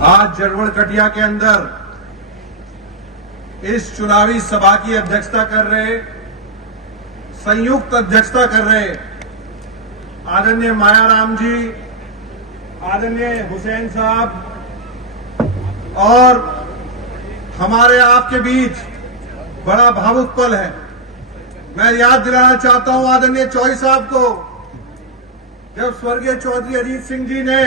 आज जरवल कटिया के अंदर इस चुनावी सभा की अध्यक्षता कर रहे, संयुक्त अध्यक्षता कर रहे आदरणीय मायाराम जी, आदरणीय हुसैन साहब और हमारे आपके बीच बड़ा भावुक पल है। मैं याद दिलाना चाहता हूं आदरणीय चौधरी साहब को, जब स्वर्गीय चौधरी अजीत सिंह जी ने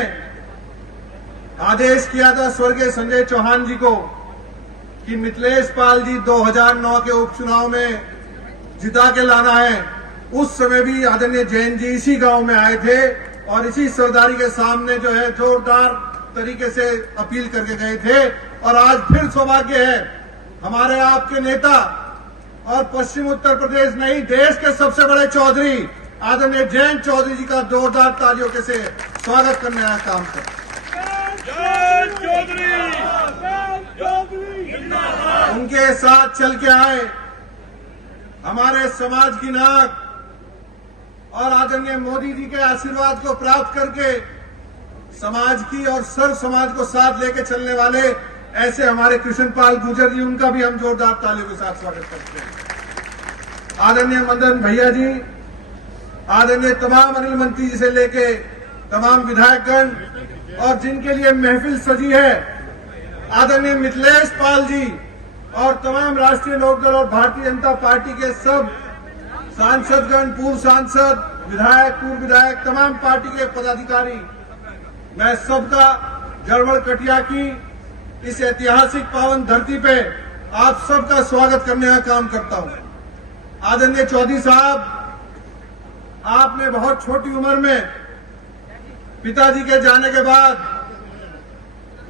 आदेश किया था स्वर्गीय संजय चौहान जी को कि मिथिलेश पाल जी 2009 के उपचुनाव में जिता के लाना है, उस समय भी आदरणीय जैन जी इसी गांव में आए थे और इसी सरदारी के सामने जो है जोरदार तरीके से अपील करके गए थे। और आज फिर सौभाग्य है हमारे आपके नेता और पश्चिम उत्तर प्रदेश नहीं देश के सबसे बड़े चौधरी आदरणीय जैन चौधरी जी का जोरदार तालियों के से स्वागत करने का काम कर। उनके साथ चल के आए हमारे समाज की नाक और आदरणीय मोदी जी के आशीर्वाद को प्राप्त करके समाज की और सर्व समाज को साथ लेके चलने वाले ऐसे हमारे कृष्णपाल गुर्जर जी, उनका भी हम जोरदार तालियों के साथ स्वागत करते हैं। आदरणीय मदन भैया जी, आदरणीय तमाम अनिल मंत्री जी से लेके तमाम विधायकगण और जिनके लिए महफिल सजी है, आदरणीय मिथिलेश पाल जी और तमाम राष्ट्रीय लोकदल और भारतीय जनता पार्टी के सब सांसदगण, पूर्व सांसद, विधायक, पूर्व विधायक, तमाम पार्टी के पदाधिकारी, मैं सबका जरवल कटिया की इस ऐतिहासिक पावन धरती पे आप सबका स्वागत करने का काम करता हूं। आदरणीय चौधरी साहब, आपने बहुत छोटी उम्र में पिताजी के जाने के बाद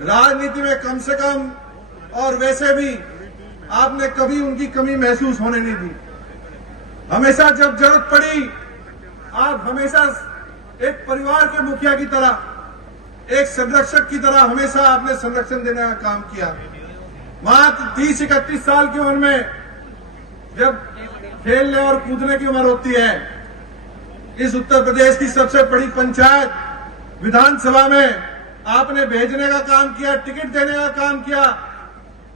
राजनीति में कम से कम और वैसे भी आपने कभी उनकी कमी महसूस होने नहीं दी। हमेशा जब जरूरत पड़ी आप हमेशा एक परिवार के मुखिया की तरह, एक संरक्षक की तरह हमेशा आपने संरक्षण देने का काम किया। मात्र 30-31 साल की उम्र में जब खेलने और कूदने की उम्र होती है, इस उत्तर प्रदेश की सबसे बड़ी पंचायत विधानसभा में आपने भेजने का काम किया, टिकट देने का काम किया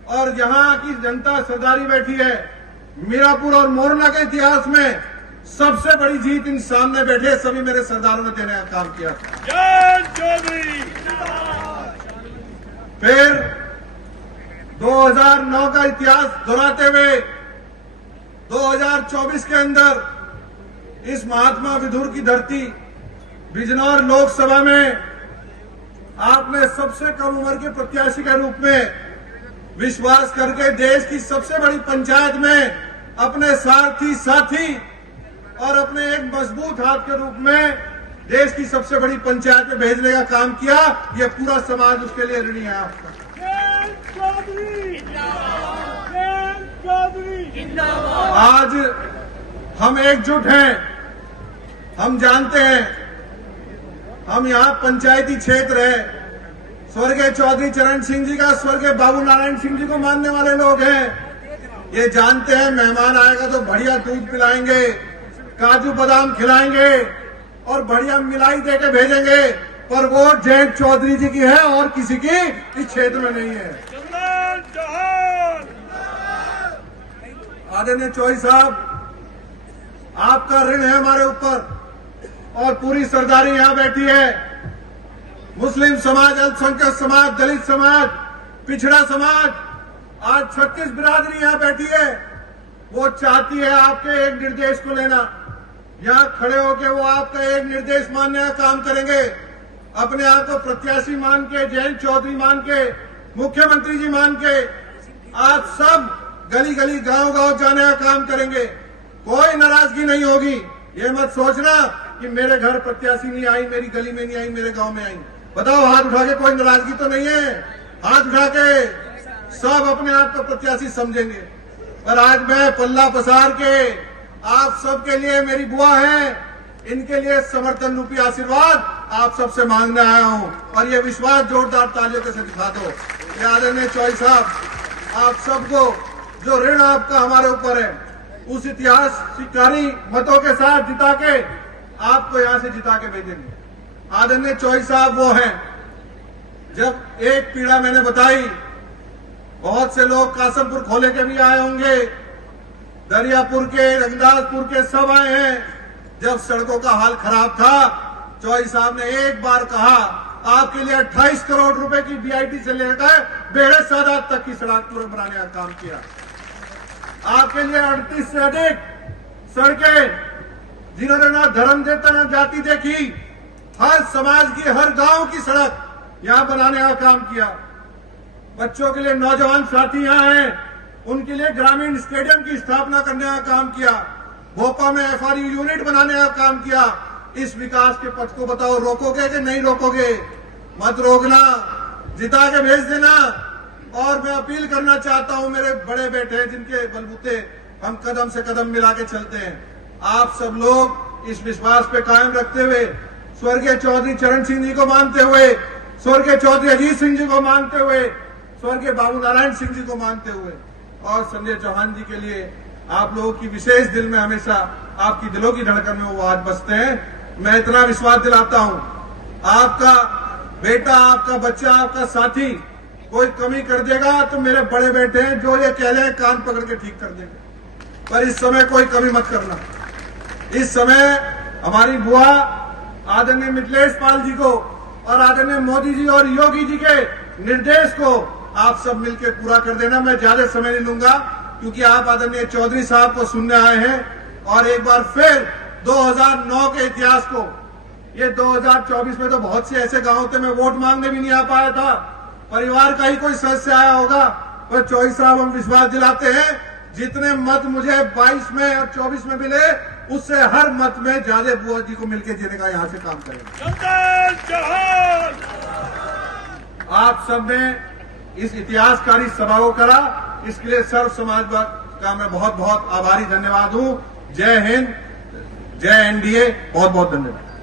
और यहां की जनता सरदारी बैठी है। मीरापुर और मोरना के इतिहास में सबसे बड़ी जीत इन सामने बैठे सभी मेरे सरदारों ने देने का काम किया। फिर 2009 का इतिहास दोहराते हुए 2024 के अंदर इस महात्मा विधुर की धरती बिजनौर लोकसभा में आपने सबसे कम उम्र के प्रत्याशी के रूप में विश्वास करके देश की सबसे बड़ी पंचायत में अपने सारथी साथी और अपने एक मजबूत हाथ के रूप में देश की सबसे बड़ी पंचायत में भेजने का काम किया। ये पूरा समाज उसके लिए ऋणी है आपका। आज हम एकजुट हैं। हम जानते हैं हम यहाँ पंचायती क्षेत्र है, स्वर्गीय चौधरी चरण सिंह जी का, स्वर्गीय बाबू नारायण सिंह जी को मानने वाले लोग हैं। ये जानते हैं मेहमान आएगा तो बढ़िया दूध पिलाएंगे, काजू बादाम खिलाएंगे और बढ़िया मिलाई देके भेजेंगे, पर वोट जैन चौधरी जी की है और किसी की इस क्षेत्र में नहीं है। आदरणीय चौधरी साहब, आपका ऋण है हमारे ऊपर और पूरी सरदारी यहां बैठी है। मुस्लिम समाज, अल्पसंख्यक समाज, दलित समाज, पिछड़ा समाज, आज 36 बिरादरी यहां बैठी है। वो चाहती है आपके एक निर्देश को लेना। यहां खड़े होकर वो आपका एक निर्देश मानने का काम करेंगे। अपने आप को प्रत्याशी मान के, जैन चौधरी मान के, मुख्यमंत्री जी मान के आप सब गली गली, गांव गांव जाने का काम करेंगे। कोई नाराजगी नहीं होगी। ये मत सोचना कि मेरे घर प्रत्याशी नहीं आई, मेरी गली में नहीं आई, मेरे गांव में आई। बताओ, हाथ उठा के, कोई नाराजगी तो नहीं है? हाथ उठा के सब अपने आप को प्रत्याशी समझेंगे। पर आज मैं पल्ला पसार के आप सबके लिए, मेरी बुआ है, इनके लिए समर्थन रूपी आशीर्वाद आप सबसे मांगने आया हूं और ये विश्वास जोरदार तालियों के से दिखा दो। ये आदरणीय चौधरी साहब, आप सबको जो ऋण आपका हमारे ऊपर है, उस इतिहासकारी मतों के साथ जिता के आपको यहां से जिता के भेजेंगे। आदरणीय चौधरी साहब वो हैं जब एक पीड़ा मैंने बताई, बहुत से लोग कासमपुर खोले के भी आए होंगे, दरियापुर के, रंगदासपुर के सब आए हैं। जब सड़कों का हाल खराब था, चौधरी साहब ने एक बार कहा आपके लिए 28 करोड़ रुपए की बीआईटी से लेकर बेड़े सादात तक की सड़क पूरे बनाने का काम किया। आपके लिए 38 से अधिक सड़कें, जिन्होंने ना धर्म देता ना जाति देखी, हर समाज की, हर गांव की सड़क यहां बनाने का काम किया। बच्चों के लिए नौजवान साथी यहां हैं, उनके लिए ग्रामीण स्टेडियम की स्थापना करने का काम किया। भोपाल में एफआरयू यूनिट बनाने का काम किया। इस विकास के पथ को बताओ, रोकोगे कि नहीं रोकोगे? मत रोकना, जिता के भेज देना। और मैं अपील करना चाहता हूं, मेरे बड़े बेटे जिनके बलबूते हम कदम से कदम मिला के चलते हैं, आप सब लोग इस विश्वास पे कायम रखते हुए, स्वर्गीय चौधरी चरण सिंह जी को मानते हुए, स्वर्गीय चौधरी अजीत सिंह जी को मानते हुए, स्वर्गीय बाबू नारायण सिंह जी को मानते हुए और संजय चौहान जी के लिए आप लोगों की विशेष दिल में हमेशा आपकी दिलों की धड़कन में वो आज बसते हैं। मैं इतना विश्वास दिलाता हूं, आपका बेटा, आपका बच्चा, आपका साथी कोई कमी कर देगा तो मेरे बड़े बेटे हैं, जो ये कह रहे हैं कान पकड़ के ठीक कर देंगे। पर इस समय कोई कमी मत करना। इस समय हमारी बुआ आदरणीय मिथिलेश पाल जी को और आदरणीय मोदी जी और योगी जी के निर्देश को आप सब मिलकर पूरा कर देना। मैं ज्यादा समय नहीं लूंगा, क्योंकि आप आदरणीय चौधरी साहब को सुनने आए हैं और एक बार फिर 2009 के इतिहास को, ये 2024 में तो बहुत से ऐसे गांव थे मैं वोट मांगने भी नहीं आ पाया था, परिवार का ही कोई सदस्य आया होगा, पर चौधरी साहब हम विश्वास दिलाते हैं जितने मत मुझे 22 में और 24 में मिले, उससे हर मत में ज्यादा बुआ जी को मिलकर जीने का यहां से काम करेंगे। आप सब ने इस इतिहासकारी सभा को करा, इसके लिए सर्व समाज का मैं बहुत बहुत आभारी, धन्यवाद हूं। जय हिंद, जय एनडीए, बहुत बहुत धन्यवाद।